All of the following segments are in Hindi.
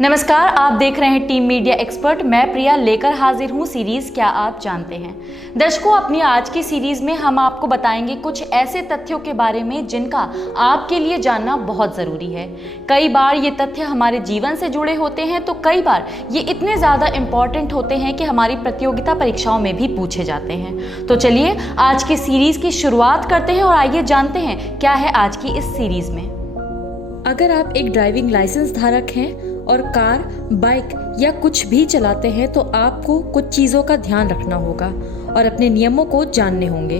नमस्कार, आप देख रहे हैं टीम मीडिया एक्सपर्ट। मैं प्रिया लेकर हाजिर हूं सीरीज क्या आप जानते हैं। दर्शकों, अपनी आज की सीरीज में हम आपको बताएंगे कुछ ऐसे तथ्यों के बारे में जिनका आपके लिए जानना बहुत ज़रूरी है। कई बार ये तथ्य हमारे जीवन से जुड़े होते हैं तो कई बार ये इतने ज़्यादा इम्पॉर्टेंट होते हैं कि हमारी प्रतियोगिता परीक्षाओं में भी पूछे जाते हैं। तो चलिए आज की सीरीज की शुरुआत करते हैं और आइए जानते हैं क्या है आज की इस सीरीज में। अगर आप एक ड्राइविंग लाइसेंस धारक हैं और कार, बाइक या कुछ भी चलाते हैं तो आपको कुछ चीज़ों का ध्यान रखना होगा और अपने नियमों को जानने होंगे।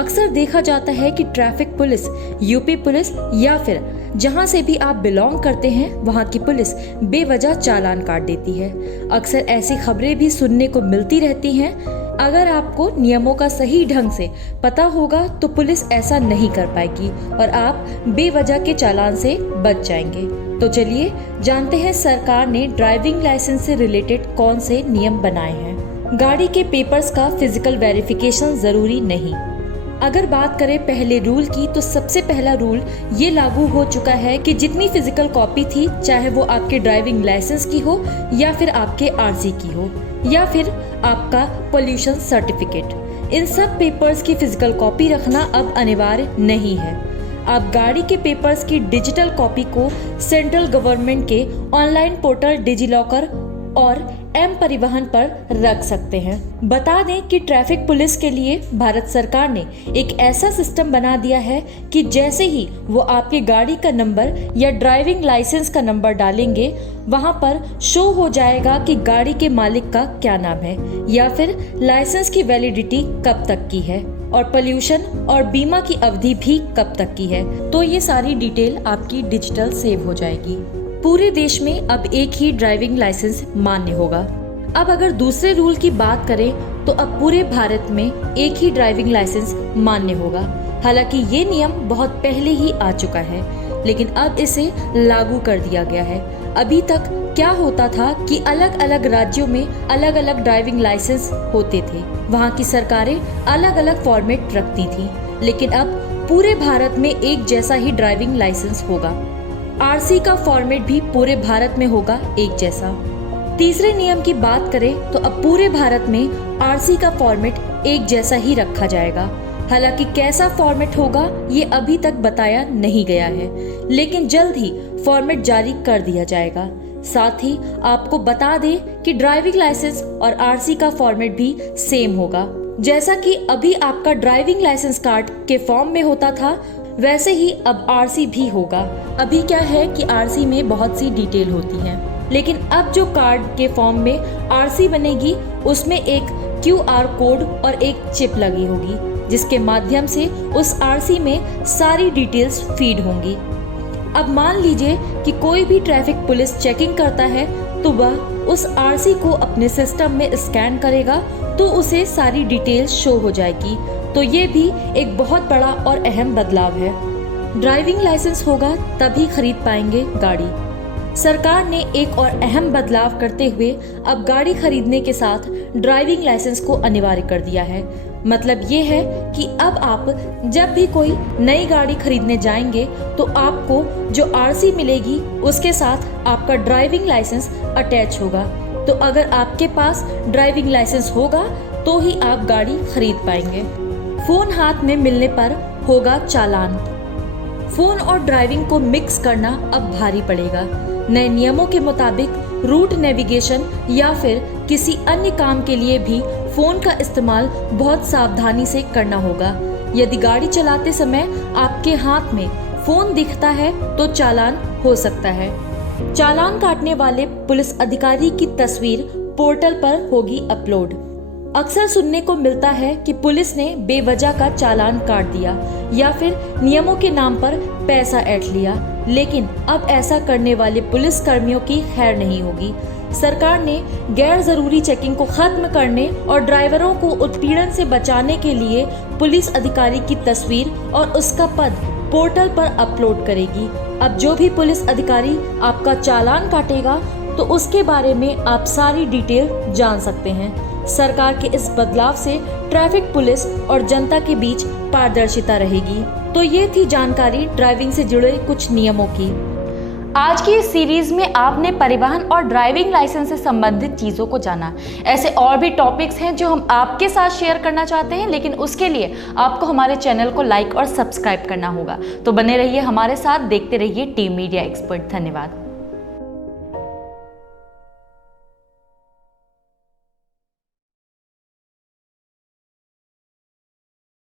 अक्सर देखा जाता है कि ट्रैफिक पुलिस, यूपी पुलिस या फिर जहां से भी आप बिलोंग करते हैं वहां की पुलिस बेवजह चालान काट देती है। अक्सर ऐसी खबरें भी सुनने को मिलती रहती हैं। अगर आपको नियमों का सही ढंग से पता होगा तो पुलिस ऐसा नहीं कर पाएगी और आप बेवजह के चालान से बच जाएंगे। तो चलिए जानते हैं सरकार ने ड्राइविंग लाइसेंस से रिलेटेड कौन से नियम बनाए हैं। गाड़ी के पेपर्स का फिजिकल वेरिफिकेशन जरूरी नहीं। अगर बात करें पहले रूल की तो सबसे पहला रूल ये लागू हो चुका है कि जितनी फिजिकल कॉपी थी, चाहे वो आपके ड्राइविंग लाइसेंस की हो या फिर आपके आरसी की हो या फिर आपका पोल्यूशन सर्टिफिकेट, इन सब पेपर्स की फिजिकल कॉपी रखना अब अनिवार्य नहीं है। आप गाड़ी के पेपर्स की डिजिटल कॉपी को सेंट्रल गवर्नमेंट के ऑनलाइन पोर्टल डिजिलॉकर और एम परिवहन पर रख सकते हैं। बता दें कि ट्रैफिक पुलिस के लिए भारत सरकार ने एक ऐसा सिस्टम बना दिया है कि जैसे ही वो आपके गाड़ी का नंबर या ड्राइविंग लाइसेंस का नंबर डालेंगे, वहां पर शो हो जाएगा कि गाड़ी के मालिक का क्या नाम है या फिर लाइसेंस की वैलिडिटी कब तक की है और पोल्यूशन और बीमा की अवधि भी कब तक की है। तो ये सारी डिटेल आपकी डिजिटल सेव हो जाएगी। पूरे देश में अब एक ही ड्राइविंग लाइसेंस मान्य होगा। अब अगर दूसरे रूल की बात करें तो अब पूरे भारत में एक ही ड्राइविंग लाइसेंस मान्य होगा। हालांकि ये नियम बहुत पहले ही आ चुका है, लेकिन अब इसे लागू कर दिया गया है। अभी तक क्या होता था कि अलग अलग राज्यों में अलग अलग ड्राइविंग लाइसेंस होते थे, वहाँ की सरकारें अलग अलग फॉर्मेट रखती थी, लेकिन अब पूरे भारत में एक जैसा ही ड्राइविंग लाइसेंस होगा। आरसी का फॉर्मेट भी पूरे भारत में होगा एक जैसा। तीसरे नियम की बात करें तो अब पूरे भारत में आरसी का फॉर्मेट एक जैसा ही रखा जाएगा। हालांकि कैसा फॉर्मेट होगा ये अभी तक बताया नहीं गया है, लेकिन जल्द ही फॉर्मेट जारी कर दिया जाएगा। साथ ही आपको बता दें कि ड्राइविंग लाइसेंस और आरसी का फॉर्मेट भी सेम होगा। जैसा कि अभी आपका ड्राइविंग लाइसेंस कार्ड के फॉर्म में होता था, वैसे ही अब आरसी भी होगा। अभी क्या है कि आरसी में बहुत सी डिटेल होती है, लेकिन अब जो कार्ड के फॉर्म में आरसी बनेगी उसमें एक क्यूआर कोड और एक चिप लगी होगी, जिसके माध्यम से उस आरसी में सारी डिटेल्स फीड होंगी। अब मान लीजिए कि कोई भी ट्रैफिक पुलिस चेकिंग करता है तो वह उस आरसी को अपने सिस्टम में स्कैन करेगा तो उसे सारी डिटेल्स शो हो जाएगी। तो ये भी एक बहुत बड़ा और अहम बदलाव है। ड्राइविंग लाइसेंस होगा तभी खरीद पाएंगे गाड़ी। सरकार ने एक और अहम बदलाव करते हुए अब गाड़ी खरीदने के साथ ड्राइविंग लाइसेंस को अनिवार्य कर दिया है। मतलब ये है कि अब आप जब भी कोई नई गाड़ी खरीदने जाएंगे तो आपको जो आरसी मिलेगी उसके साथ आपका ड्राइविंग लाइसेंस अटैच होगा। तो अगर आपके पास ड्राइविंग लाइसेंस होगा तो ही आप गाड़ी खरीद पाएंगे। फोन हाथ में मिलने पर होगा चालान। फोन और ड्राइविंग को मिक्स करना अब भारी पड़ेगा। नए नियमों के मुताबिक रूट नेविगेशन या फिर किसी अन्य काम के लिए भी फोन का इस्तेमाल बहुत सावधानी से करना होगा। यदि गाड़ी चलाते समय आपके हाथ में फोन दिखता है तो चालान हो सकता है। चालान काटने वाले पुलिस अधिकारी की तस्वीर पोर्टल पर होगी अपलोड। अक्सर सुनने को मिलता है कि पुलिस ने बेवजह का चालान काट दिया या फिर नियमों के नाम पर पैसा ऐंठ लिया, लेकिन अब ऐसा करने वाले पुलिस कर्मियों की खैर नहीं होगी। सरकार ने गैर जरूरी चेकिंग को खत्म करने और ड्राइवरों को उत्पीड़न से बचाने के लिए पुलिस अधिकारी की तस्वीर और उसका पद पोर्टल पर अपलोड करेगी। अब जो भी पुलिस अधिकारी आपका चालान काटेगा तो उसके बारे में आप सारी डिटेल जान सकते हैं। सरकार के इस बदलाव से ट्रैफिक पुलिस और जनता के बीच पारदर्शिता रहेगी। तो ये थी जानकारी ड्राइविंग से जुड़े कुछ नियमों की। आज की इस सीरीज में आपने परिवहन और ड्राइविंग लाइसेंस से संबंधित चीज़ों को जाना। ऐसे और भी टॉपिक्स हैं जो हम आपके साथ शेयर करना चाहते हैं, लेकिन उसके लिए आपको हमारे चैनल को लाइक और सब्सक्राइब करना होगा। तो बने रहिए हमारे साथ, देखते रहिए टीम मीडिया एक्सपर्ट। धन्यवाद।